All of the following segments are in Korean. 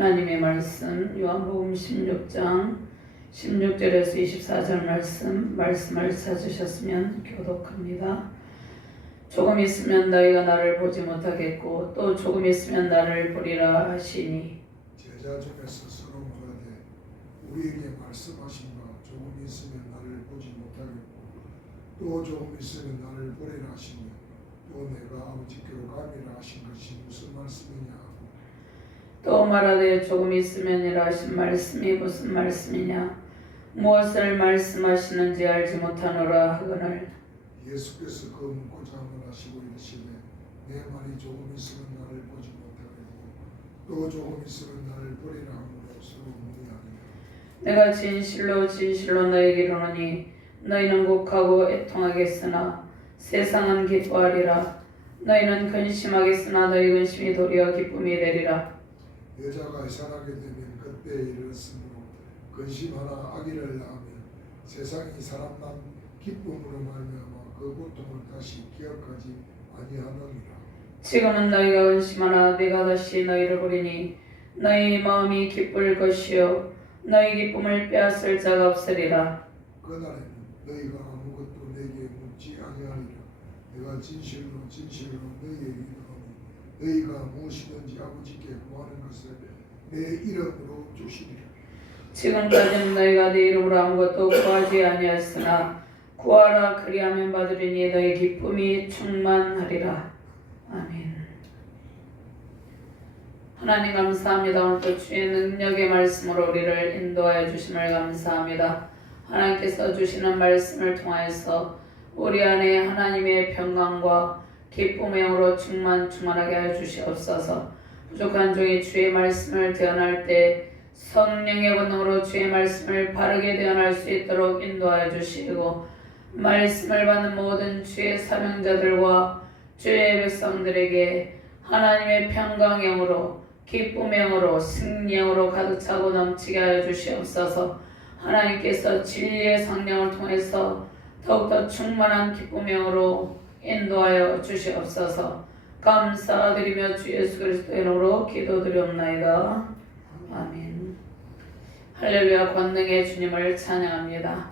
하나님의 말씀 요한복음 16장 16절에서 24절 말씀을 찾으셨으면 교독합니다. 조금 있으면 너희가 나를 보지 못하겠고 또 조금 있으면 나를 보리라 하시니 제자 중에서 서로 말하되 우리에게 말씀하신 바 조금 있으면 나를 보지 못하겠고 또 조금 있으면 나를 보리라 하시니 또 내가 아버지께로 가리라 하신 것이 무슨 말씀이냐 하고 또 말하되 조금 있으면이라 하신 말씀이 무슨 말씀이냐 무엇을 말씀하시는지 알지 못하노라 하거늘 예수께서 그 묻고자 함을 하시고 이르시되 내 말이 조금 있으면 나를 보지 못하겠고 또 조금 있으면 나를 보리라 함으로 서로 문의하니라. 내가 진실로 진실로 너희에게 이르노니 너희는 곡하고 애통하겠으나 세상은 기뻐하리라. 너희는 근심하겠으나 너희 근심이 도리어 기쁨이 되리라. 여자가 해산하게 되면 그때에 이르렀으므로 근심하나 아기를 낳으면 세상이 사람 난 기쁨으로 말미암아 그 고통을 다시 기억하지 아니하느니라. 지금은 너희가 근심하나 내가 다시 너희를 보리니 너희 마음이 기쁠 것이요 너희 기쁨을 빼앗을 자가 없으리라. 그날에는 너희가 아무것도 내게 묻지 아니하리라. 내가 진실로 진실로 너희에게 이르노니 너희가 무엇이든지 아버지께 구하는 것을 내 이름으로 주시리라. 지금까지는 너희가 내 이름으로 아무것도 구하지 아니하였으나 구하라 그리하면 받으리니 너희 기쁨이 충만하리라. 아멘. 하나님 감사합니다. 오늘도 주의 능력의 말씀으로 우리를 인도하여 주심을 감사합니다. 하나님께서 주시는 말씀을 통하여서 우리 안에 하나님의 평강과 기쁨의 영으로 충만하게 하여 주시옵소서. 부족한 종이 주의 말씀을 대언할 때 성령의 권능으로 주의 말씀을 바르게 대언할 수 있도록 인도하여 주시고 말씀을 받는 모든 주의 사명자들과 주의 백성들에게 하나님의 평강의 영으로 기쁨의 영으로 승리의 영으로 가득 차고 넘치게 하여 주시옵소서. 하나님께서 진리의 성령을 통해서 더욱더 충만한 기쁨의 영으로 인도하여 주시옵소서. 감사드리며 주 예수 그리스도의 이름으로 기도드리옵나이다. 아멘. 할렐루야. 권능의 주님을 찬양합니다.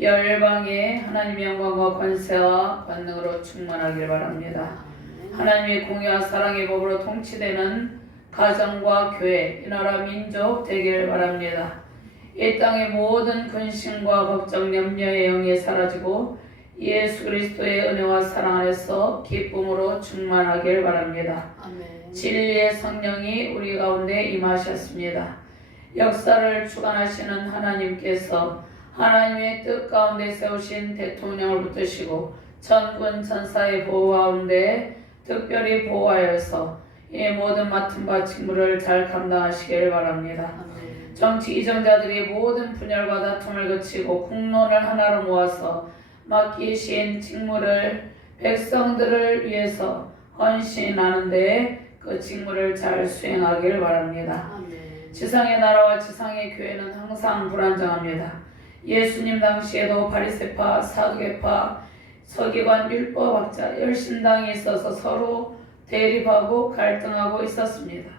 열방에 하나님의 영광과 권세와 권능으로 충만하길 바랍니다. 하나님의 공의와 사랑의 법으로 통치되는 가정과 교회, 이 나라 민족 되길 바랍니다. 이 땅의 모든 근심과 걱정, 염려의 영이 사라지고 예수 그리스도의 은혜와 사랑 안에서 기쁨으로 충만하길 바랍니다. 아멘. 진리의 성령이 우리 가운데 임하셨습니다. 역사를 주관하시는 하나님께서 하나님의 뜻 가운데 세우신 대통령을 붙드시고 천군 천사의 보호 가운데 특별히 보호하여서 이 모든 맡은 바 직무를 잘 감당하시길 바랍니다. 아멘. 정치 이정자들이 모든 분열과 다툼을 그치고 국론을 하나로 모아서 맡기신 직무를 백성들을 위해서 헌신하는데 그 직무를 잘 수행하길 바랍니다. 아멘. 지상의 나라와 지상의 교회는 항상 불안정합니다. 예수님 당시에도 바리새파, 사두개파, 서기관, 율법학자, 열신당이 있어서 서로 대립하고 갈등하고 있었습니다.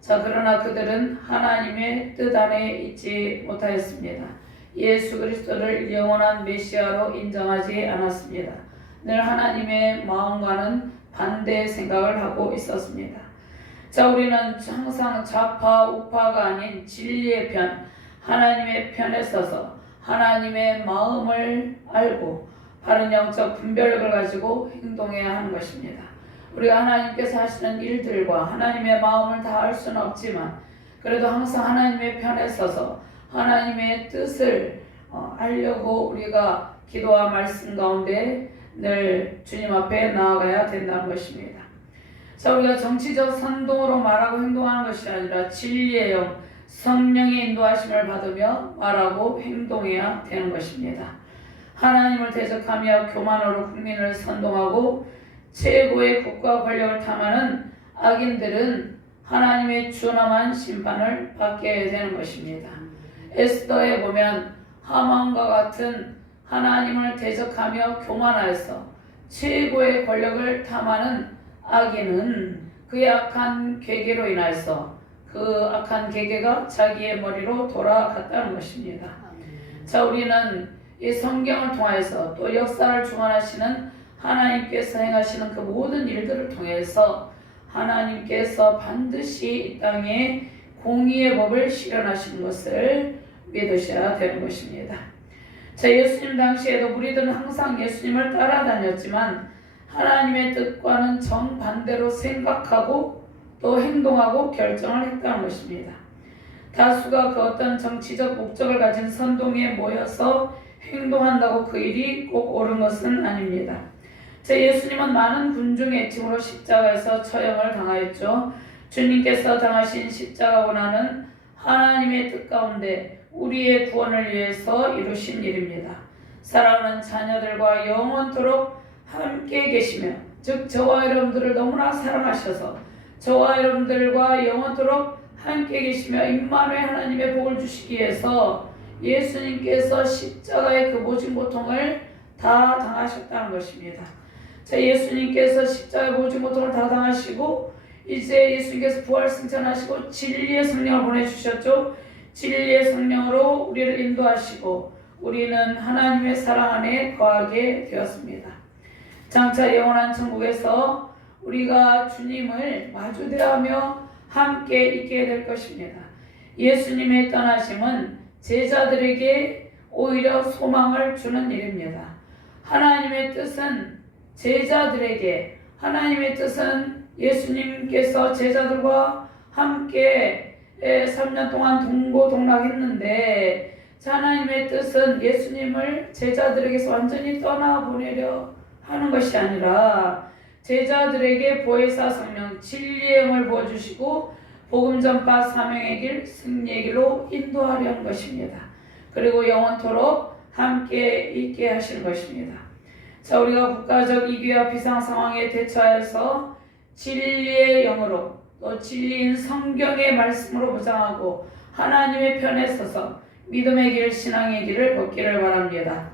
자, 그러나 그들은 하나님의 뜻 안에 있지 못하였습니다. 예수 그리스도를 영원한 메시아로 인정하지 않았습니다. 늘 하나님의 마음과는 반대의 생각을 하고 있었습니다. 자, 우리는 항상 좌파, 우파가 아닌 진리의 편, 하나님의 편에 서서 하나님의 마음을 알고 바른 영적 분별력을 가지고 행동해야 하는 것입니다. 우리가 하나님께서 하시는 일들과 하나님의 마음을 다 알 수는 없지만 그래도 항상 하나님의 편에 서서 하나님의 뜻을 알려고 우리가 기도와 말씀 가운데 늘 주님 앞에 나아가야 된다는 것입니다. 자, 우리가 정치적 선동으로 말하고 행동하는 것이 아니라 진리의 영, 성령의 인도하심을 받으며 말하고 행동해야 되는 것입니다. 하나님을 대적하며 교만으로 국민을 선동하고 최고의 국가 권력을 탐하는 악인들은 하나님의 준엄한 심판을 받게 되는 것입니다. 에스더에 보면 하만과 같은 하나님을 대적하며 교만하여서 최고의 권력을 탐하는 악인은 그의 악한 계기로 인하여서 그 악한 계계가 자기의 머리로 돌아갔다는 것입니다. 자, 우리는 이 성경을 통해서 또 역사를 주관하시는 하나님께서 행하시는 그 모든 일들을 통해서 하나님께서 반드시 이 땅에 공의의 법을 실현하시는 것을 믿으셔야 되는 것입니다. 자, 예수님 당시에도 무리들은 항상 예수님을 따라다녔지만 하나님의 뜻과는 정반대로 생각하고 또 행동하고 결정을 했다는 것입니다. 다수가 그 어떤 정치적 목적을 가진 선동에 모여서 행동한다고 그 일이 꼭 옳은 것은 아닙니다. 제 예수님은 많은 군중의 애침으로 십자가에서 처형을 당하였죠. 주님께서 당하신 십자가 고난은 하나님의 뜻 가운데 우리의 구원을 위해서 이루신 일입니다. 사랑하는 자녀들과 영원토록 함께 계시며, 즉 저와 여러분들을 너무나 사랑하셔서 저와 여러분들과 영원토록 함께 계시며 임마누엘 하나님의 복을 주시기 위해서 예수님께서 십자가의 그 모진 고통을 다 당하셨다는 것입니다. 자, 예수님께서 십자가의 모진 고통을 다 당하시고 이제 예수님께서 부활 승천하시고 진리의 성령을 보내주셨죠. 진리의 성령으로 우리를 인도하시고 우리는 하나님의 사랑 안에 거하게 되었습니다. 장차 영원한 천국에서 우리가 주님을 마주대하며 함께 있게 될 것입니다. 예수님의 떠나심은 제자들에게 오히려 소망을 주는 일입니다. 하나님의 뜻은 제자들에게, 하나님의 뜻은 예수님께서 제자들과 함께 3년 동안 동고동락했는데 하나님의 뜻은 예수님을 제자들에게서 완전히 떠나보내려 하는 것이 아니라 제자들에게 보혜사 성령 진리의 영을 부어주시고 복음 전파 사명의 길 승리의 길로 인도하려 하는 것입니다. 그리고 영원토록 함께 있게 하시는 것입니다. 자, 우리가 국가적 위기와 비상 상황에 대처하여서 진리의 영으로 또 진리인 성경의 말씀으로 무장하고 하나님의 편에 서서 믿음의 길, 신앙의 길을 걷기를 바랍니다.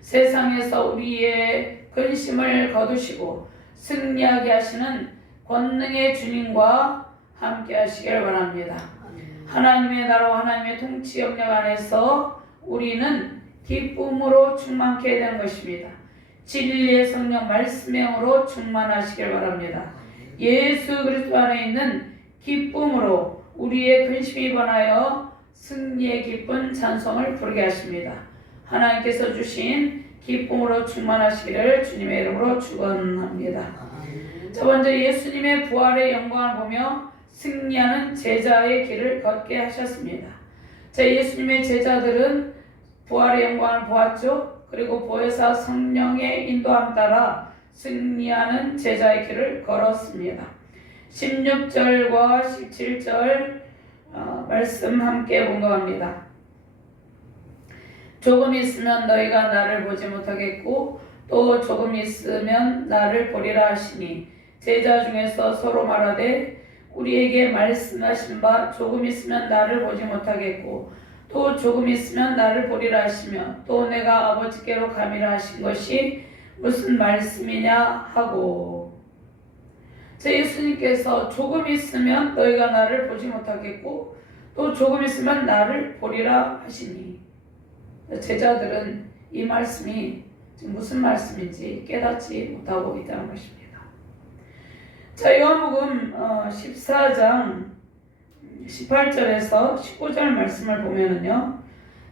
세상에서 우리의 근심을 거두시고 승리하게 하시는 권능의 주님과 함께 하시길 바랍니다. 하나님의 나라와 하나님의 통치 영역 안에서 우리는 기쁨으로 충만케 되는 것입니다. 진리의 성령 말씀의 영으로 충만하시길 바랍니다. 예수 그리스도 안에 있는 기쁨으로 우리의 근심이 번하여 승리의 기쁜 찬송을 부르게 하십니다. 하나님께서 주신 기쁨으로 충만하시기를 주님의 이름으로 축원합니다. 자, 먼저 예수님의 부활의 영광을 보며 승리하는 제자의 길을 걷게 하셨습니다. 자, 예수님의 제자들은 부활의 영광을 보았죠. 그리고 보혜사 성령의 인도함 따라 승리하는 제자의 길을 걸었습니다. 16절과 17절 말씀 함께 공부합니다. 조금 있으면 너희가 나를 보지 못하겠고 또 조금 있으면 나를 보리라 하시니 제자 중에서 서로 말하되 우리에게 말씀하신 바 조금 있으면 나를 보지 못하겠고 또 조금 있으면 나를 보리라 하시며 또 내가 아버지께로 가미라 하신 것이 무슨 말씀이냐 하고, 제 예수님께서 조금 있으면 너희가 나를 보지 못하겠고 또 조금 있으면 나를 보리라 하시니, 제자들은 이 말씀이 지금 무슨 말씀인지 깨닫지 못하고 있다는 것입니다. 자, 요한복음 14장 18절에서 19절 말씀을 보면은요,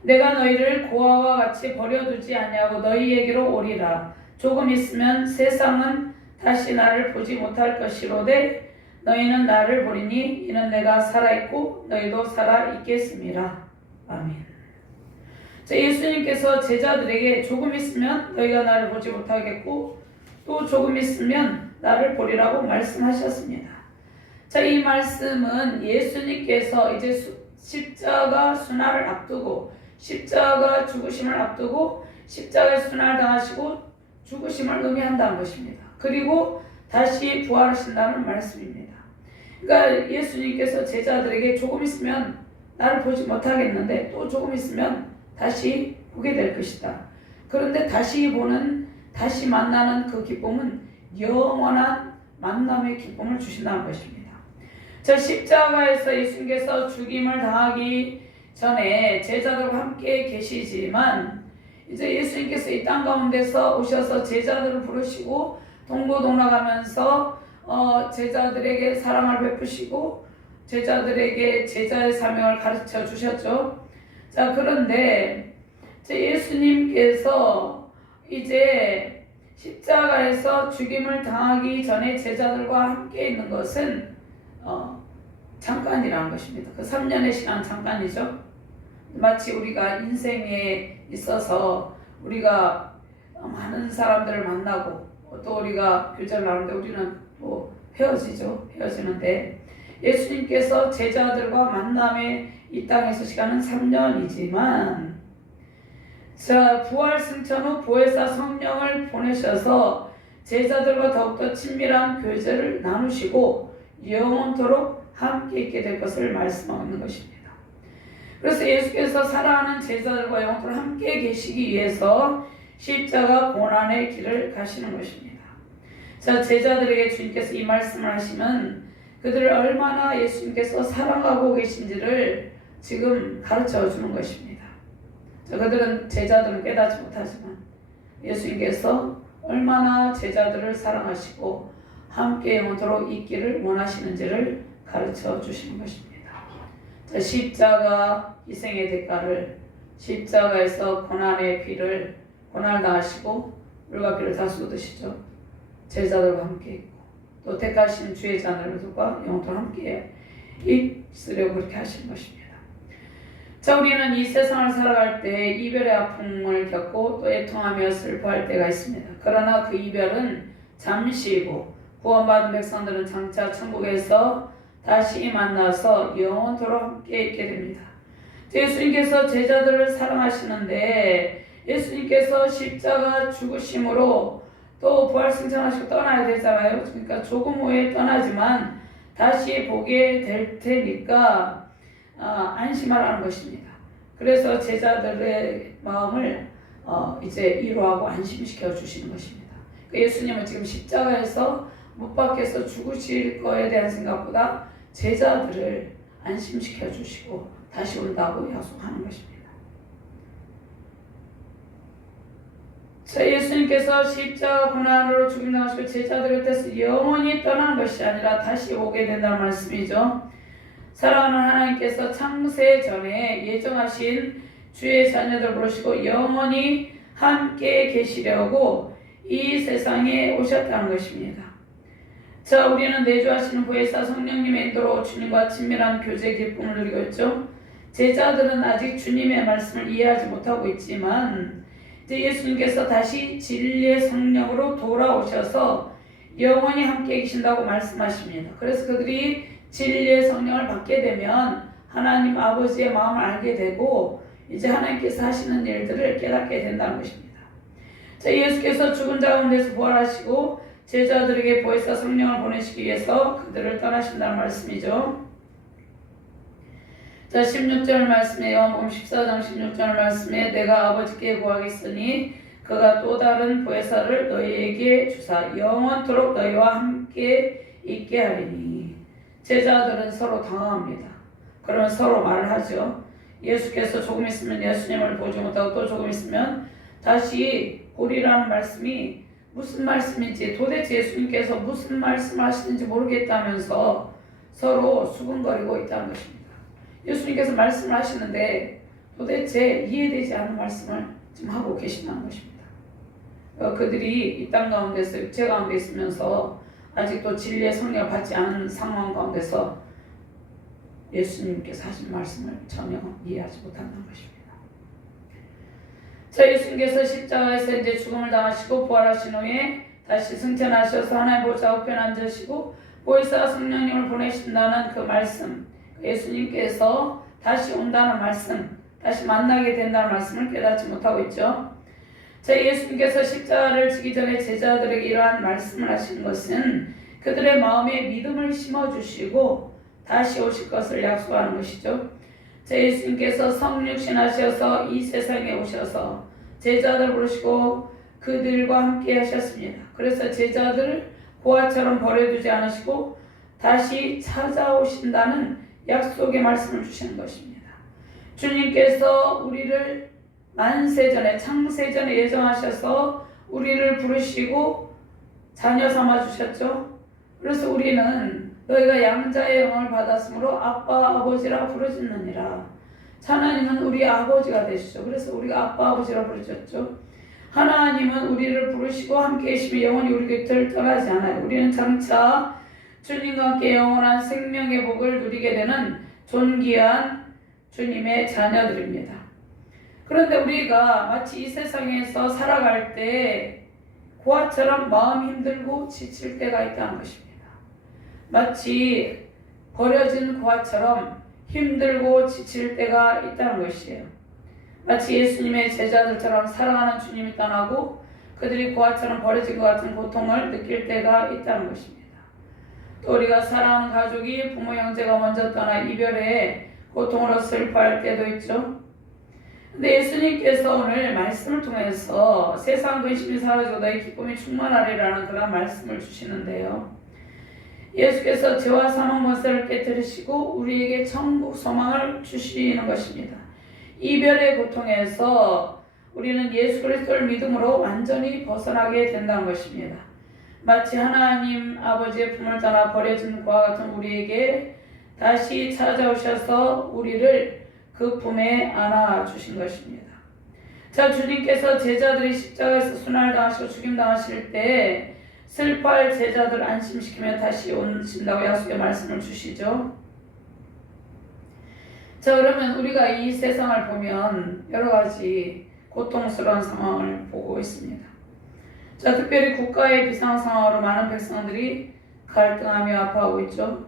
내가 너희를 고아와 같이 버려두지 아니하고 너희에게로 오리라. 조금 있으면 세상은 다시 나를 보지 못할 것이로되 너희는 나를 보리니 이는 내가 살아있고 너희도 살아있겠음이라. 아멘. 자, 예수님께서 제자들에게 조금 있으면 너희가 나를 보지 못하겠고 또 조금 있으면 나를 보리라고 말씀하셨습니다. 자, 이 말씀은 예수님께서 이제 십자가 순환을 앞두고 십자가 죽으심을 앞두고 십자가의 순환을 당하시고 죽으심을 의미한다는 것입니다. 그리고 다시 부활하신다는 말씀입니다. 그러니까 예수님께서 제자들에게 조금 있으면 나를 보지 못하겠는데 또 조금 있으면 다시 보게 될 것이다. 그런데 다시 보는, 다시 만나는 그 기쁨은 영원한 만남의 기쁨을 주신다는 것입니다. 저 십자가에서 예수님께서 죽임을 당하기 전에 제자들과 함께 계시지만 이제 예수님께서 이 땅 가운데서 오셔서 제자들을 부르시고 동고동락하면서 제자들에게 사랑을 베푸시고 제자들에게 제자의 사명을 가르쳐 주셨죠. 자, 그런데 예수님께서 이제 십자가에서 죽임을 당하기 전에 제자들과 함께 있는 것은 잠깐이라는 것입니다. 그 3년의 시간 잠깐이죠. 마치 우리가 인생에 있어서 우리가 많은 사람들을 만나고 또 우리가 교제를 하는데 우리는 또 헤어지죠. 헤어지는데 예수님께서 제자들과 만남의 이 땅에서 시간은 3년이지만 자, 부활 승천 후 보혜사 성령을 보내셔서 제자들과 더욱더 친밀한 교제를 나누시고 영원토록 함께 있게 될 것을 말씀하고 있는 것입니다. 그래서 예수께서 사랑하는 제자들과 영원토록 함께 계시기 위해서 십자가 고난의 길을 가시는 것입니다. 자, 제자들에게 주님께서 이 말씀을 하시면 그들을 얼마나 예수님께서 사랑하고 계신지를 지금 가르쳐 주는 것입니다. 자, 그들은 제자들은 깨닫지 못하지만 예수님께서 얼마나 제자들을 사랑하시고 함께 영원토록 있기를 원하시는지를 가르쳐 주시는 것입니다. 자, 십자가 희생의 대가를 십자가에서 고난의 피를 고난을 당하시고 물과 피를 다 쏟으시죠. 제자들과 함께 있고 또 택하신 주의 자녀들과 영원토록 함께 있으려고 그렇게 하시는 것입니다. 자, 우리는 이 세상을 살아갈 때 이별의 아픔을 겪고 또 애통하며 슬퍼할 때가 있습니다. 그러나 그 이별은 잠시이고 구원받은 백성들은 장차 천국에서 다시 만나서 영원토록 함께 있게 됩니다. 예수님께서 제자들을 사랑하시는데 예수님께서 십자가 죽으심으로 또 부활승천하시고 떠나야 되잖아요. 그러니까 조금 후에 떠나지만 다시 보게 될 테니까 안심하라는 것입니다. 그래서 제자들의 마음을 이제 위로하고 안심시켜 주시는 것입니다. 예수님은 지금 십자가에서 못 박혀서 죽으실 거에 대한 생각보다 제자들을 안심시켜 주시고 다시 온다고 약속하는 것입니다. 자, 예수님께서 십자가 고난으로 죽임 당하시고 제자들 곁에서 영원히 떠나는 것이 아니라 다시 오게 된다는 말씀이죠. 사랑하는 하나님께서 창세 전에 예정하신 주의 자녀들 부르시고 영원히 함께 계시려고 이 세상에 오셨다는 것입니다. 자, 우리는 내주하시는 보혜사 성령님의 인도로 주님과 친밀한 교제 기쁨을 누리고 있죠. 제자들은 아직 주님의 말씀을 이해하지 못하고 있지만 이제 예수님께서 다시 진리의 성령으로 돌아오셔서 영원히 함께 계신다고 말씀하십니다. 그래서 그들이 진리의 성령을 받게 되면 하나님 아버지의 마음을 알게 되고 이제 하나님께서 하시는 일들을 깨닫게 된다는 것입니다. 자, 예수께서 죽은 자 가운데서 부활하시고 제자들에게 보혜사 성령을 보내시기 위해서 그들을 떠나신다는 말씀이죠. 자, 16절 말씀에 요한복음 14장 16절 말씀에 내가 아버지께 구하겠으니 그가 또 다른 보혜사를 너희에게 주사 영원토록 너희와 함께 있게 하리니. 제자들은 서로 당황합니다. 그러면 서로 말을 하죠. 예수께서 조금 있으면 예수님을 보지 못하고 또 조금 있으면 다시 보리라는 말씀이 무슨 말씀인지 도대체 예수님께서 무슨 말씀을 하시는지 모르겠다면서 서로 수근거리고 있다는 것입니다. 예수님께서 말씀을 하시는데 도대체 이해되지 않는 말씀을 지금 하고 계신다는 것입니다. 그들이 이 땅 가운데서 육체 가운데 있으면서 아직도 진리의 성령을 받지 않은 상황 가운데서 예수님께서 하신 말씀을 전혀 이해하지 못한다는 것입니다. 자, 예수님께서 십자가에서 이제 죽음을 당하시고 부활하신 후에 다시 승천하셔서 하나님 보좌 우편에 앉으시고 보혜사 성령님을 보내신다는 그 말씀, 예수님께서 다시 온다는 말씀, 다시 만나게 된다는 말씀을 깨닫지 못하고 있죠. 자, 예수님께서 십자가를 지기 전에 제자들에게 이러한 말씀을 하신 것은 그들의 마음에 믿음을 심어주시고 다시 오실 것을 약속하는 것이죠. 자, 예수님께서 성육신하셔서 이 세상에 오셔서 제자들 부르시고 그들과 함께 하셨습니다. 그래서 제자들을 고아처럼 버려두지 않으시고 다시 찾아오신다는 약속의 말씀을 주시는 것입니다. 주님께서 우리를 만세전에 창세전에 예정하셔서 우리를 부르시고 자녀 삼아 주셨죠. 그래서 우리는 너희가 양자의 영을 받았으므로 아빠 아버지라 부르짖느니라. 하나님은 우리 아버지가 되시죠. 그래서 우리가 아빠 아버지라 부르셨죠. 하나님은 우리를 부르시고 함께 계시며 영원히 우리 곁을 떠나지 않아요. 우리는 장차 주님과 함께 영원한 생명의 복을 누리게 되는 존귀한 주님의 자녀들입니다. 그런데 우리가 마치 이 세상에서 살아갈 때 고아처럼 마음이 힘들고 지칠 때가 있다는 것입니다. 마치 버려진 고아처럼 힘들고 지칠 때가 있다는 것이에요. 마치 예수님의 제자들처럼 사랑하는 주님이 떠나고 그들이 고아처럼 버려진 것 같은 고통을 느낄 때가 있다는 것입니다. 또 우리가 사랑하는 가족이 부모 형제가 먼저 떠나 이별의 고통으로 슬퍼할 때도 있죠. 근데 예수님께서 오늘 말씀을 통해서 세상 근심이 사라지고 너희 기쁨이 충만하리라는 그런 말씀을 주시는데요. 예수께서 죄와 사망 권세를 깨뜨리시고 우리에게 천국 소망을 주시는 것입니다. 이별의 고통에서 우리는 예수 그리스도를 믿음으로 완전히 벗어나게 된다는 것입니다. 마치 하나님 아버지의 품을 떠나 버려진 고아 같은 우리에게 다시 찾아오셔서 우리를 그 품에 안아주신 것입니다. 자, 주님께서 제자들이 십자가에서 순환당하시고 죽임당하실 때 슬퍼할 제자들 안심시키며 다시 오신다고 약속의 말씀을 주시죠. 자, 그러면 우리가 이 세상을 보면 여러 가지 고통스러운 상황을 보고 있습니다. 자, 특별히 국가의 비상 상황으로 많은 백성들이 갈등하며 아파하고 있죠.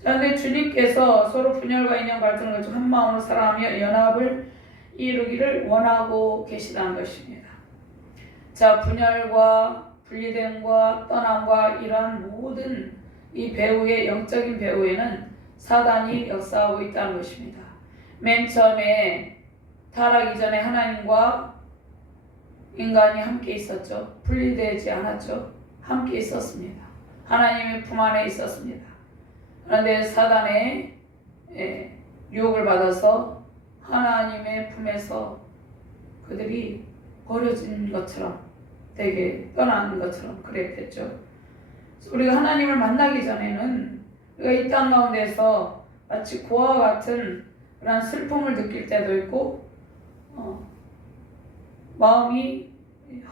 자, 근데 주님께서 서로 분열과 인연 갈등을 가지고 한 마음으로 사랑하며 연합을 이루기를 원하고 계시다는 것입니다. 자, 분열과 분리됨과 떠남과 이러한 모든 이 배후의 영적인 배후에는 사단이 역사하고 있다는 것입니다. 맨 처음에 타락 이전에 하나님과 인간이 함께 있었죠. 분리되지 않았죠. 함께 있었습니다. 하나님의 품 안에 있었습니다. 그런데 사단의 유혹을 받아서 하나님의 품에서 그들이 버려진 것처럼 되게 떠나는 것처럼 그렇게 됐죠. 우리가 하나님을 만나기 전에는 우리가 이 땅 가운데서 마치 고아와 같은 그런 슬픔을 느낄 때도 있고 마음이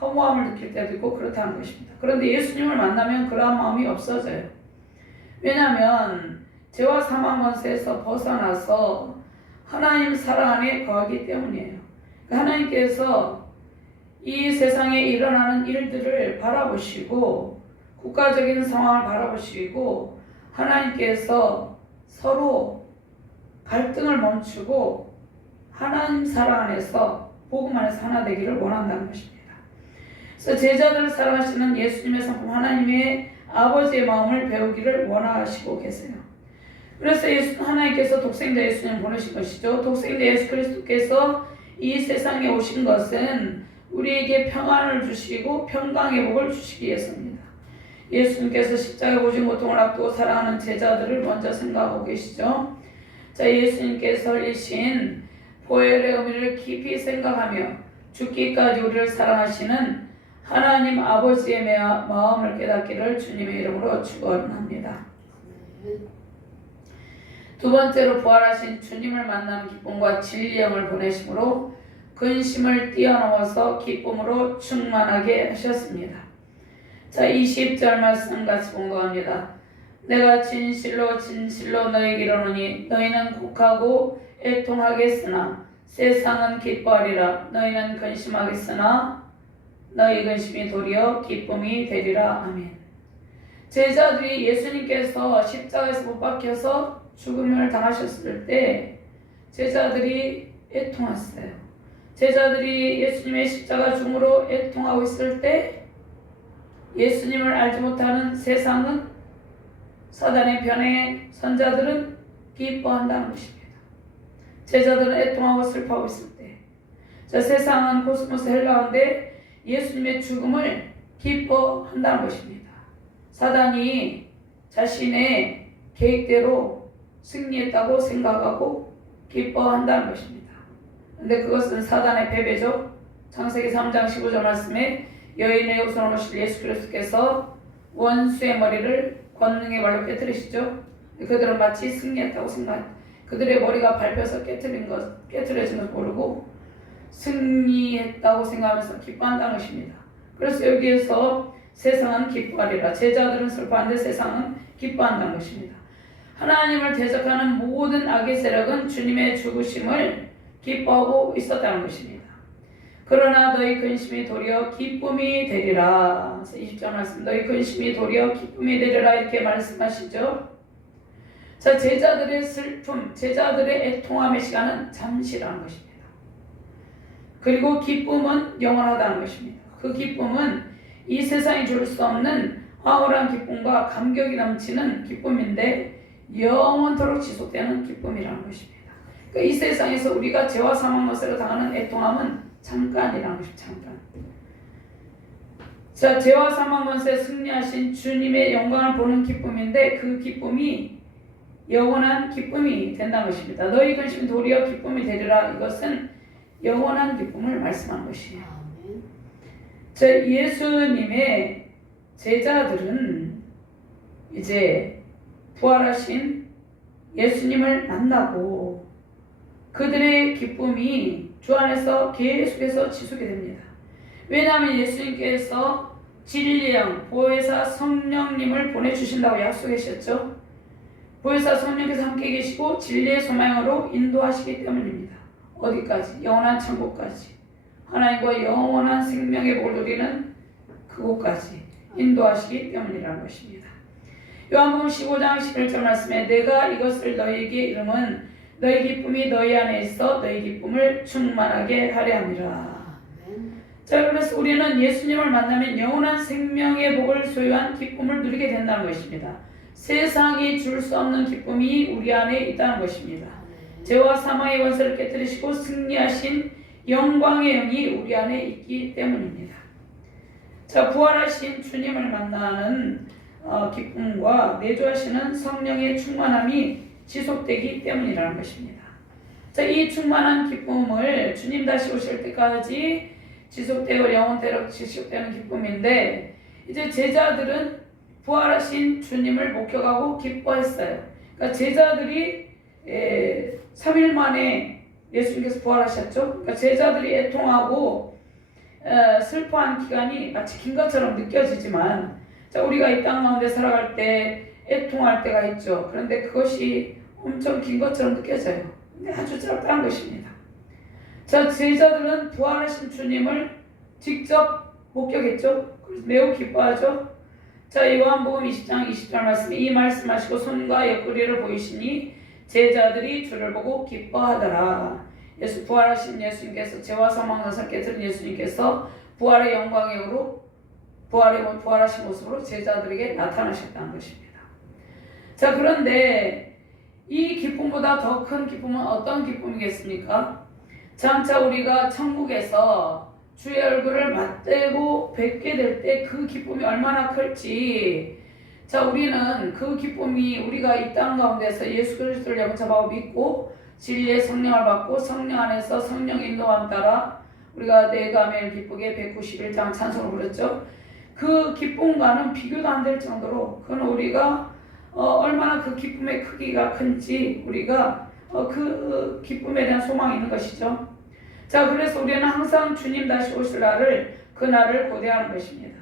허무함을 느낄 때도 있고 그렇다는 것입니다. 그런데 예수님을 만나면 그러한 마음이 없어져요. 왜냐하면 죄와 사망 권세에서 벗어나서 하나님 사랑 안에 거하기 때문이에요. 하나님께서 이 세상에 일어나는 일들을 바라보시고 국가적인 상황을 바라보시고 하나님께서 서로 갈등을 멈추고 하나님 사랑 안에서 복음 안에서 하나 되기를 원한다는 것입니다. 그래서 제자들을 사랑하시는 예수님의 성품 하나님의 아버지의 마음을 배우기를 원하시고 계세요. 그래서 하나님께서 독생자 예수님을 보내신 것이죠. 독생자 예수 그리스도께서 이 세상에 오신 것은 우리에게 평안을 주시고 평강의 복을 주시기 위해서입니다. 예수님께서 십자가에 오신 고통을 앞두고 사랑하는 제자들을 먼저 생각하고 계시죠. 자, 예수님께서 흘리신 보혈의 의미를 깊이 생각하며 죽기까지 우리를 사랑하시는 하나님 아버지의 마음을 깨닫기를 주님의 이름으로 축원합니다. 두 번째로 부활하신 주님을 만나는 기쁨과 진리의 영을 보내심으로 근심을 뛰어넘어서 기쁨으로 충만하게 하셨습니다. 자, 20절 말씀 같이 봉독합니다. 내가 진실로 진실로 너희에게 이르노니 너희는 곡하고 애통하겠으나 세상은 기뻐하리라. 너희는 근심하겠으나 너희 근심이 도리어 기쁨이 되리라. 아멘. 제자들이 예수님께서 십자가에서 못 박혀서 죽음을 당하셨을 때 제자들이 애통했어요. 제자들이 예수님의 십자가 중으로 애통하고 있을 때 예수님을 알지 못하는 세상은 사단의 편에 선자들은 기뻐한다는 것입니다. 제자들은 애통하고 슬퍼하고 있을 때 자, 세상은 코스모스 헬 가운데 예수님의 죽음을 기뻐한다는 것입니다. 사단이 자신의 계획대로 승리했다고 생각하고 기뻐한다는 것입니다. 근데 그것은 사단의 패배죠. 창세기 3장 15절 말씀에 여인의 우선을 오실 예수 그리스도께서 원수의 머리를 권능의 발로 깨뜨리시죠. 그들은 마치 승리했다고 그들의 머리가 밟혀서 깨트려진 것을 모르고 승리했다고 생각하면서 기뻐한다는 것입니다. 그래서 여기에서 세상은 기뻐하리라. 제자들은 슬퍼하는데 세상은 기뻐한다는 것입니다. 하나님을 대적하는 모든 악의 세력은 주님의 죽으심을 기뻐하고 있었다는 것입니다. 그러나 너희 근심이 도리어 기쁨이 되리라. 20절 말씀, 너희 근심이 도리어 기쁨이 되리라 이렇게 말씀하시죠. 자, 제자들의 슬픔, 제자들의 애통함의 시간은 잠시라는 것입니다. 그리고 기쁨은 영원하다는 것입니다. 그 기쁨은 이 세상이 줄 수 없는 황홀한 기쁨과 감격이 넘치는 기쁨인데 영원토록 지속되는 기쁨이라는 것입니다. 그러니까 이 세상에서 우리가 죄와 사망 것으로 당하는 애통함은 잠깐이라는 것입니다. 잠깐. 자, 죄와 사망 권세에 승리하신 주님의 영광을 보는 기쁨인데 그 기쁨이 영원한 기쁨이 된다는 것입니다. 너희 근심 도리어 기쁨이 되리라. 이것은 영원한 기쁨을 말씀한 것이에요. 자, 예수님의 제자들은 이제 부활하신 예수님을 만나고 그들의 기쁨이 주 안에서 계속해서 지속이 됩니다. 왜냐하면 예수님께서 진리의 영, 보혜사 성령님을 보내주신다고 약속하셨죠. 보혜사 성령께서 함께 계시고 진리의 소망으로 인도하시기 때문입니다. 어디까지? 영원한 천국까지. 하나님과 영원한 생명의 복을 누리는 그곳까지 인도하시기 때문이라는 것입니다. 요한복음 15장 11절 말씀에 내가 이것을 너희에게 이름은 너희 기쁨이 너희 안에 있어 너희 기쁨을 충만하게 하려 함이라. 자, 그래서 우리는 예수님을 만나면 영원한 생명의 복을 소유한 기쁨을 누리게 된다는 것입니다. 세상이 줄 수 없는 기쁨이 우리 안에 있다는 것입니다. 죄와 사망의 권세를 깨뜨리시고 승리하신 영광의 영이 우리 안에 있기 때문입니다. 자, 부활하신 주님을 만나는 기쁨과 내주하시는 성령의 충만함이 지속되기 때문이라는 것입니다. 자, 이 충만한 기쁨을 주님 다시 오실 때까지 지속되고 영원토록 지속되는 기쁨인데 이제 제자들은 부활하신 주님을 목격하고 기뻐했어요. 그러니까 제자들이 3일 만에 예수님께서 부활하셨죠. 그러니까 제자들이 애통하고 슬퍼한 기간이 마치 긴 것처럼 느껴지지만 자, 우리가 이 땅 가운데 살아갈 때 애통할 때가 있죠. 그런데 그것이 엄청 긴 것처럼 느껴져요. 근데 아주 짧다는 것입니다. 자, 제자들은 부활하신 주님을 직접 목격했죠. 그래서 매우 기뻐하죠. 자, 요한복음 20장 20절 말씀에 이 말씀하시고 손과 옆구리를 보이시니 제자들이 주를 보고 기뻐하더라. 부활하신 예수님께서 죄와 사망 권세를 깨뜨린 예수님께서 부활의 영광으로 부활하신 모습으로 제자들에게 나타나셨다는 것입니다. 자, 그런데 이 기쁨보다 더 큰 기쁨은 어떤 기쁨이겠습니까? 장차 우리가 천국에서 주의 얼굴을 맞대고 뵙게 될 때 그 기쁨이 얼마나 클지. 자, 우리는 그 기쁨이 우리가 이 땅 가운데서 예수 그리스도를 영접하고 믿고 진리의 성령을 받고 성령 안에서 성령 인도함 따라 우리가 내가 매일 기쁘게 191장 찬송을 부르죠. 그 기쁨과는 비교도 안 될 정도로 그건 우리가 얼마나 그 기쁨의 크기가 큰지 우리가 그 기쁨에 대한 소망이 있는 것이죠. 자, 그래서 우리는 항상 주님 다시 오실 그날을 고대하는 것입니다.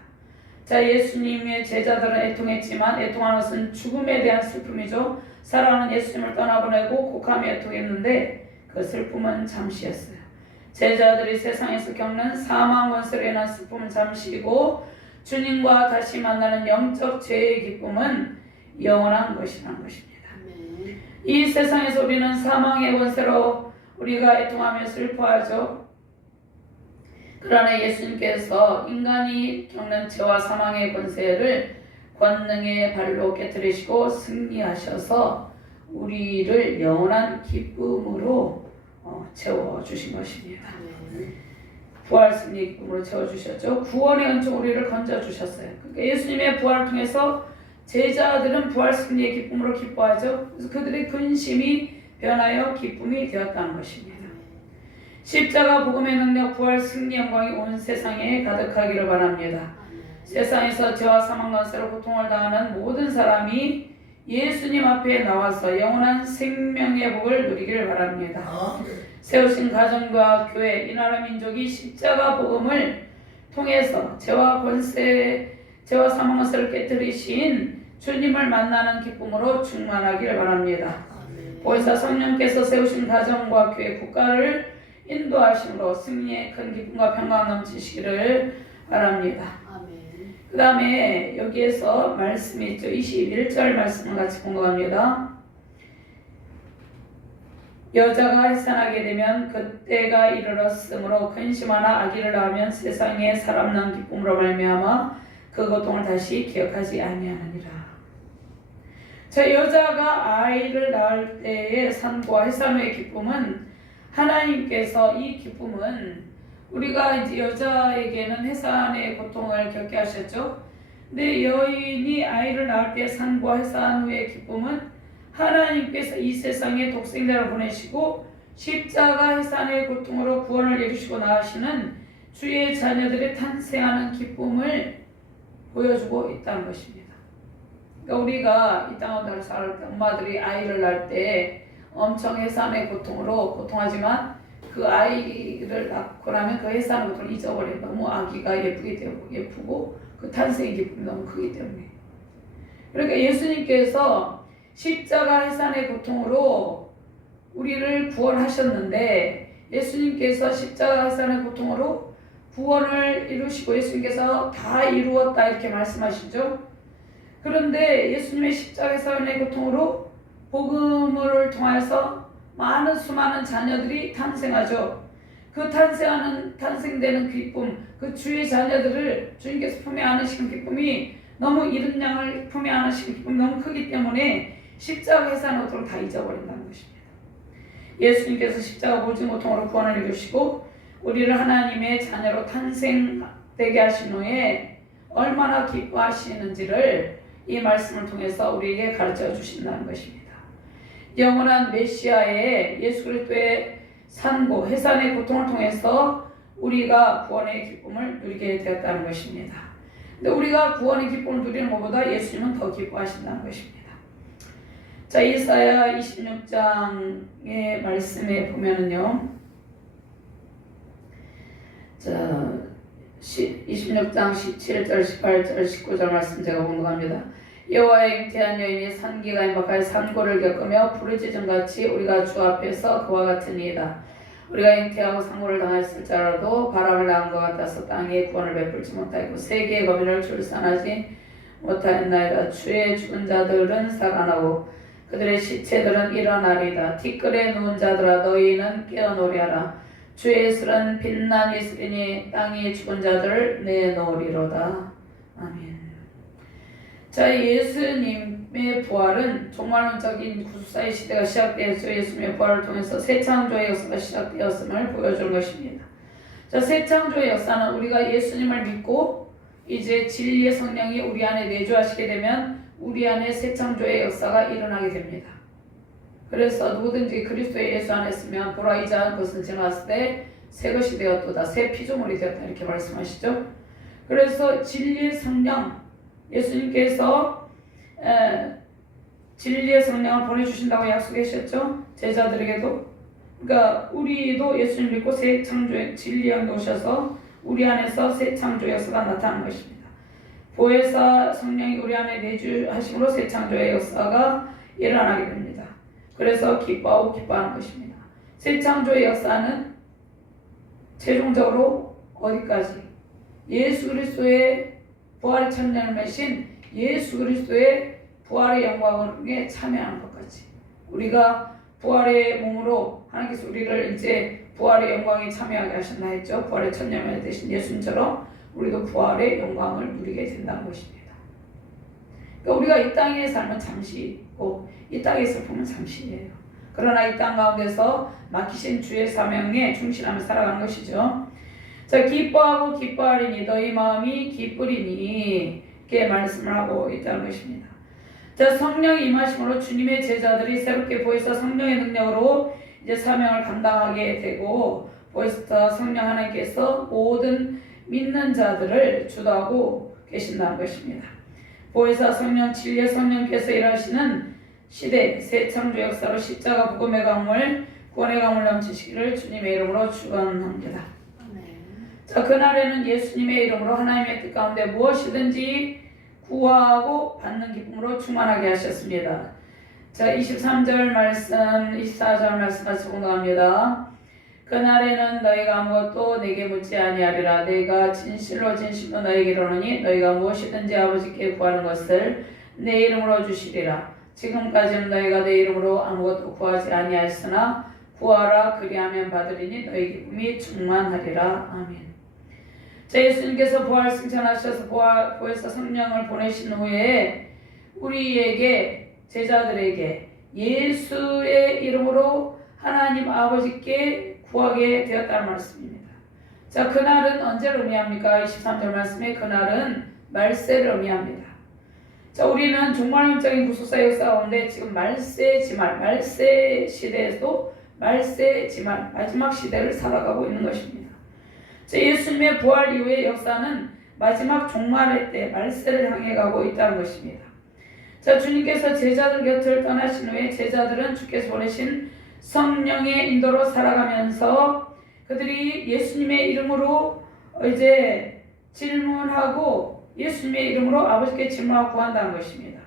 자, 예수님의 제자들은 애통했지만 애통하는 것은 죽음에 대한 슬픔이죠. 사랑하는 예수님을 떠나보내고 곡함에 애통했는데 그 슬픔은 잠시였어요. 제자들이 세상에서 겪는 사망 권세로 인한 슬픔은 잠시이고 주님과 다시 만나는 영적 죄의 기쁨은 영원한 것이라는 것입니다. 이 세상에서 우리는 사망의 권세로 우리가 애통하며 슬퍼하죠. 그러나 예수님께서 인간이 겪는 죄와 사망의 권세를 권능의 발로 깨뜨리시고 승리하셔서 우리를 영원한 기쁨으로 채워주신 것입니다. 부활 승리 기쁨으로 채워주셨죠. 구원의 은총 우리를 건져주셨어요. 그러니까 예수님의 부활을 통해서 제자들은 부활 승리의 기쁨으로 기뻐하죠. 그래서 그들의 근심이 변하여 기쁨이 되었다는 것입니다. 십자가 복음의 능력, 부활 승리 영광이 온 세상에 가득하기를 바랍니다. 세상에서 죄와 사망 권세로 고통을 당하는 모든 사람이 예수님 앞에 나와서 영원한 생명의 복을 누리기를 바랍니다. 세우신 가정과 교회, 이 나라 민족이 십자가 복음을 통해서 죄와 사망 권세를 깨뜨리신 주님을 만나는 기쁨으로 충만하기를 바랍니다. 보혜사 성령께서 세우신 가정과 교회, 국가를 인도하심으로 승리의 큰 기쁨과 평강 넘치시기를 바랍니다. 그 다음에 여기에서 말씀이 있죠. 21절 말씀을 같이 공부합니다. 여자가 해산하게 되면 그때가 이르렀으므로 근심하나 아기를 낳으면 세상에 사람 낳은 기쁨으로 말미암아 그 고통을 다시 기억하지 아니하느니라. 자, 여자가 아이를 낳을 때의 산과 해산 후의 기쁨은 하나님께서 이 기쁨은 우리가 이제 여자에게는 해산의 고통을 겪게 하셨죠. 근데 여인이 아이를 낳을 때 산과 해산 후의 기쁨은 하나님께서 이 세상에 독생자를 보내시고 십자가 해산의 고통으로 구원을 이루시고 나으시는 주의 자녀들의 탄생하는 기쁨을 보여주고 있다는 것입니다. 그러니까 우리가 이 땅을 살 때 엄마들이 아이를 낳을 때 엄청 해산의 고통으로 고통하지만 그 아이를 낳고 나면 그 해산의 고통을 잊어버려요. 너무 아기가 예쁘고 그 탄생의 기쁨이 너무 크기 때문에. 그러니까 예수님께서 십자가 해산의 고통으로 우리를 구원하셨는데 예수님께서 십자가 해산의 고통으로 구원을 이루시고 예수님께서 다 이루었다 이렇게 말씀하시죠. 그런데 예수님의 십자가 해산의 고통으로 복음을 통해서 수많은 자녀들이 탄생하죠. 그 탄생되는 기쁨, 그 주의 자녀들을 주님께서 품에 안으시는 기쁨이 너무 이른 양을 품에 안으시는 기쁨이 너무 크기 때문에 십자가 해산의 고통을 다 잊어버린다는 것입니다. 예수님께서 십자가 보증 고통으로 구원을 이루시고 우리를 하나님의 자녀로 탄생되게 하신 후에 얼마나 기뻐하시는지를 이 말씀을 통해서 우리에게 가르쳐 주신다는 것입니다. 영원한 메시아의 예수 그리스도의 산고 해산의 고통을 통해서 우리가 구원의 기쁨을 누리게 되었다는 것입니다. 근데 우리가 구원의 기쁨을 누리는 것보다 예수님은 더 기뻐하신다는 것입니다. 자, 이사야 26장의 말씀에 보면은요. 자, 26장 17절, 18절, 19절 말씀 제가 공부합니다. 여호와의 잉태한 여인이 산기가 임박하여 산고를 겪으며 부르짖음같이 우리가 주 앞에서 그와 같으니이다. 우리가 잉태하고 산고를 당했을지라도 바람을 낳은 것 같아서 땅에 구원을 베풀지 못하였고 세계의 거민을 출산하지 못하였나이다. 주의 죽은 자들은 살아나고 그들의 시체들은 일어나리이다. 티끌에 누운 자들아 너희는 깨어노리하라. 주의 예술은 빛난 예술이니 땅이 죽은 자들을 내놓으리로다. 아멘. 자, 예수님의 부활은 종말론적인 구속사의 시대가 시작되었죠. 예수님의 부활을 통해서 새 창조의 역사가 시작되었음을 보여주는 것입니다. 자, 새 창조의 역사는 우리가 예수님을 믿고 이제 진리의 성령이 우리 안에 내주하시게 되면 우리 안에 새 창조의 역사가 일어나게 됩니다. 그래서 누구든지 그리스도의 예수 안에 있으면 보라 이전 것은 지나갔을 때 새 것이 되었도다. 새 피조물이 되었다. 이렇게 말씀하시죠. 그래서 진리의 성령, 예수님께서 진리의 성령을 보내주신다고 약속하셨죠. 제자들에게도. 그러니까 우리도 예수님 믿고 새 창조의 진리의 영이 오셔서 우리 안에서 새 창조의 역사가 나타나는 것입니다. 보혜사 성령이 우리 안에 내주하심으로 새 창조의 역사가 일어나게 됩니다. 그래서 기뻐하고 기뻐하는 것입니다. 새 창조의 역사는 최종적으로 어디까지? 예수 그리스도의 부활의 천년을 메신 예수 그리스도의 부활의 영광에 참여하는 것까지 우리가 부활의 몸으로 하나님께서 우리를 이제 부활의 영광에 참여하게 하셨나 했죠. 부활의 천년을 되신 예수님처럼 우리도 부활의 영광을 누리게 된다는 것입니다. 그러니까 우리가 이 땅의 삶은 잠시고 이 땅의 슬픔은 잠시예요. 그러나 이 땅 가운데서 맡기신 주의 사명에 충실하며 살아가는 것이죠. 자, 기뻐하고 기뻐하리니 너희 마음이 기쁘리니 이렇게 말씀을 하고 있다는 것입니다. 자, 성령이 임하심으로 주님의 제자들이 새롭게 보혜사 성령의 능력으로 이제 사명을 감당하게 되고, 보혜사 성령 하나님께서 모든 믿는 자들을 주도하고 계신다는 것입니다. 보혜사 성령, 진리의 성령께서 일하시는 시대 새 창조 역사로 십자가 복음의 강물, 구원의 강물 넘치시기를 주님의 이름으로 축원합니다. 자, 그날에는 예수님의 이름으로 하나님의 뜻 가운데 무엇이든지 구하고 받는 기쁨으로 충만하게 하셨습니다. 자, 23절 말씀, 24절 말씀 같이 공독합니다. 그날에는 너희가 아무것도 내게 묻지 아니하리라. 내가 진실로 진실로 너희에게 이르노니 너희가 무엇이든지 아버지께 구하는 것을 내 이름으로 주시리라. 지금까지는 너희가 내 이름으로 아무것도 구하지 아니하였으나 구하라, 그리하면 받으리니 너희 기쁨이 충만하리라. 아멘. 자, 예수님께서 부활 승천하셔서 보혜사 성령을 보내신 후에 우리에게, 제자들에게 예수의 이름으로 하나님 아버지께 구하게 되었다는 말씀입니다. 자, 그날은 언제를 의미합니까? 23절 말씀에 그날은 말세를 의미합니다. 자, 우리는 종말론적인 구속사 역사 가운데 지금 말세 지말, 말세 시대에도 말세 지말, 마지막 시대를 살아가고 있는 것입니다. 자, 예수님의 부활 이후의 역사는 마지막 종말의 때 말세를 향해 가고 있다는 것입니다. 자, 주님께서 제자들 곁을 떠나신 후에 제자들은 주께서 보내신 성령의 인도로 살아가면서 그들이 예수님의 이름으로 이제 질문하고 예수님의 이름으로 아버지께 질문하고 구한다는 것입니다.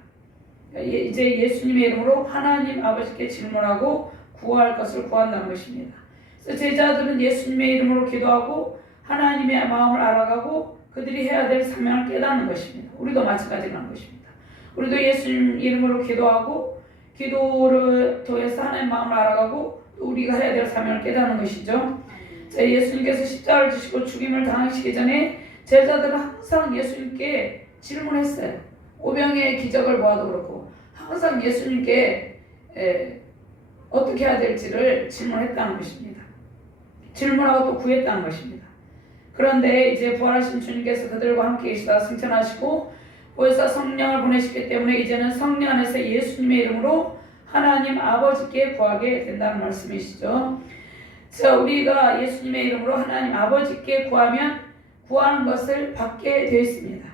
이제 예수님의 이름으로 하나님 아버지께 질문하고 구할 것을 구한다는 것입니다. 그래서 제자들은 예수님의 이름으로 기도하고 하나님의 마음을 알아가고 그들이 해야 될 사명을 깨닫는 것입니다. 우리도 마찬가지라는 것입니다. 우리도 예수님 이름으로 기도하고 기도를 통해서 하나님의 마음을 알아가고 우리가 해야 될 사명을 깨닫는 것이죠. 자, 예수님께서 십자가를 지시고 죽임을 당하시기 전에 제자들은 항상 예수님께 질문했어요. 오병의 기적을 보아도 그렇고 항상 예수님께 어떻게 해야 될지를 질문했다는 것입니다. 질문하고 또 구했다는 것입니다. 그런데 이제 부활하신 주님께서 그들과 함께 계시다가 승천하시고 보혜사 성령을 보내셨기 때문에 이제는 성령 안에서 예수님의 이름으로 하나님 아버지께 구하게 된다는 말씀이시죠. 자, 우리가 예수님의 이름으로 하나님 아버지께 구하면 구하는 것을 받게 되어 있습니다.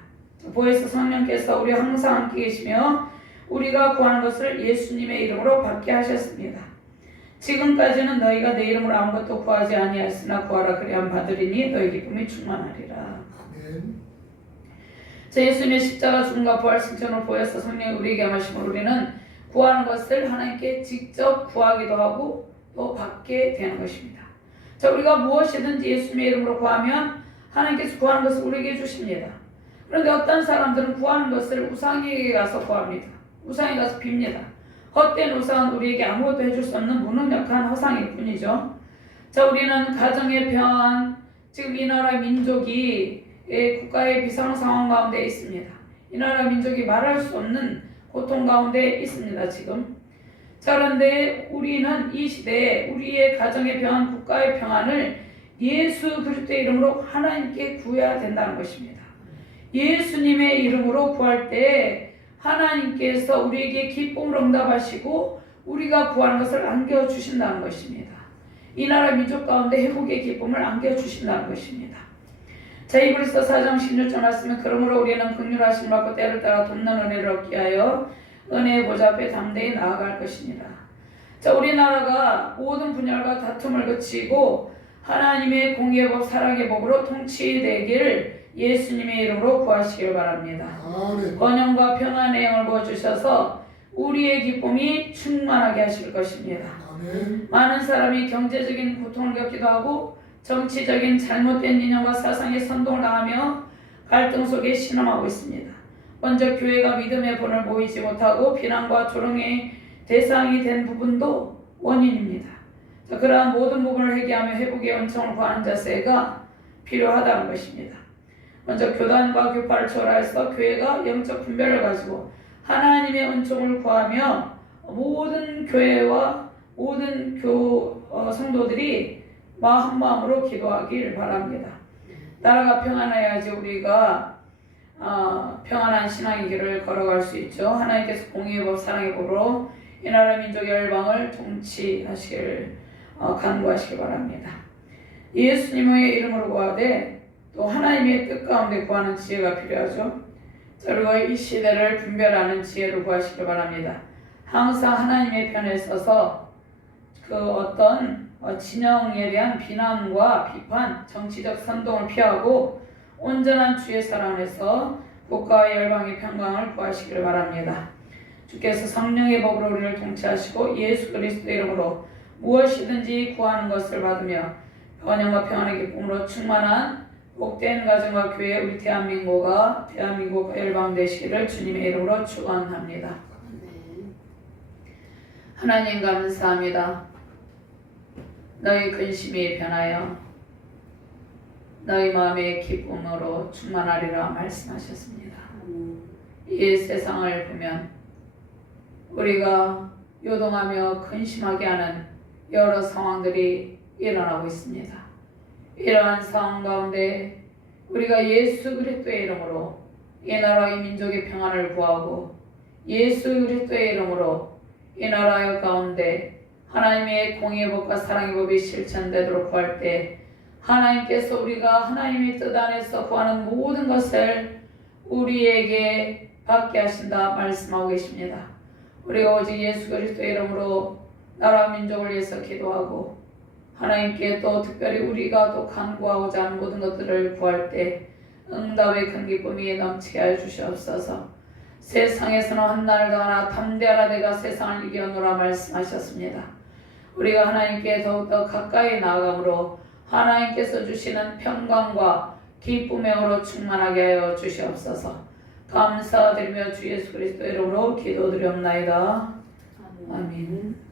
보혜사 성령께서 우리 항상 함께 계시며 우리가 구하는 것을 예수님의 이름으로 받게 하셨습니다. 지금까지는 너희가 내 이름으로 아무것도 구하지 아니하였으나 구하라, 그리하면 받으리니 너희 기쁨이 충만하리라. 아멘. 자, 예수님의 십자가 죽음과 부활 승천으로 보혜사 성령이 우리에게 하심으로 우리는 구하는 것을 하나님께 직접 구하기도 하고 또 받게 되는 것입니다. 자, 우리가 무엇이든지 예수님의 이름으로 구하면 하나님께서 구하는 것을 우리에게 주십니다. 그런데 어떤 사람들은 구하는 것을 우상에게 가서 구합니다. 우상에 가서 빕니다. 헛된 우상은 우리에게 아무것도 해줄 수 없는 무능력한 허상일 뿐이죠. 자, 우리는 가정의 평안, 지금 이 나라 민족이 국가의 비상 상황 가운데 있습니다. 이 나라 민족이 말할 수 없는 고통 가운데 있습니다, 지금. 자, 그런데 우리는 이 시대에 우리의 가정의 평안, 국가의 평안을 예수 그리스도의 이름으로 하나님께 구해야 된다는 것입니다. 예수님의 이름으로 구할 때 하나님께서 우리에게 기쁨을 응답하시고 우리가 구하는 것을 안겨주신다는 것입니다. 이 나라 민족 가운데 회복의 기쁨을 안겨주신다는 것입니다. 자, 히브리서 4장 16절 말씀은 그러므로 우리는 긍휼하심을 받고 때를 따라 돕는 은혜를 얻게 하여 은혜의 보좌 앞에 담대히 나아갈 것이니라. 자, 우리나라가 모든 분열과 다툼을 그치고 하나님의 공의의 법, 사랑의 법으로 통치되기를 예수님의 이름으로 구하시길 바랍니다. 아멘. 번영과 평안의 영을 부어주셔서 우리의 기쁨이 충만하게 하실 것입니다. 아멘. 많은 사람이 경제적인 고통을 겪기도 하고 정치적인 잘못된 이념과 사상의 선동을 당하며 갈등 속에 신음하고 있습니다. 먼저 교회가 믿음의 본을 보이지 못하고 비난과 조롱의 대상이 된 부분도 원인입니다. 자, 그러한 모든 부분을 회개하며 회복의 은총을 구하는 자세가 필요하다는 것입니다. 먼저 교단과 교파를 초월해서 교회가 영적 분별을 가지고 하나님의 은총을 구하며 모든 교회와 모든 성도들이 한 마음으로 기도하길 바랍니다. 나라가 평안해야지 우리가 평안한 신앙의 길을 걸어갈 수 있죠. 하나님께서 공의의 법, 사랑의 법으로 이 나라 민족 열방을 통치하시길 간구하시기 바랍니다. 예수님의 이름으로 구하되 또 하나님의 뜻 가운데 구하는 지혜가 필요하죠. 그리고 이 시대를 분별하는 지혜를 구하시기 바랍니다. 항상 하나님의 편에 서서 그 어떤 진영에 대한 비난과 비판, 정치적 선동을 피하고 온전한 주의 사랑 안에서 국가와 열방의 평강을 구하시기를 바랍니다. 주께서 성령의 법으로 우리를 통치하시고 예수 그리스도의 이름으로 무엇이든지 구하는 것을 받으며 번영과 평안의 기쁨으로 충만한 복된 가정과 교회 우리 대한민국 열방 되시기를 주님의 이름으로 축원합니다. 하나님 감사합니다. 너희 근심이 변하여 너희 마음의 기쁨으로 충만하리라 말씀하셨습니다. 이 세상을 보면 우리가 요동하며 근심하게 하는 여러 상황들이 일어나고 있습니다. 이러한 상황 가운데 우리가 예수 그리스도의 이름으로 이 나라 이 민족의 평안을 구하고 예수 그리스도의 이름으로 이 나라 가운데 하나님의 공의의 법과 사랑의 법이 실천되도록 구할 때 하나님께서 우리가 하나님의 뜻 안에서 구하는 모든 것을 우리에게 받게 하신다 말씀하고 계십니다. 우리가 오직 예수 그리스도의 이름으로 나라 민족을 위해서 기도하고 하나님께 또 특별히 우리가 또 간구하고자 하는 모든 것들을 구할 때 응답의 큰 기쁨이 넘치게 하여 주시옵소서. 세상에서는 한나를 당하나 담대하라 내가 세상을 이겨노라 말씀하셨습니다. 우리가 하나님께 더욱더 가까이 나아감으로 하나님께서 주시는 평강과 기쁨의 영으로 충만하게 하여 주시옵소서. 감사드리며 주 예수 그리스도 이름으로 기도드리옵나이다. 아멘.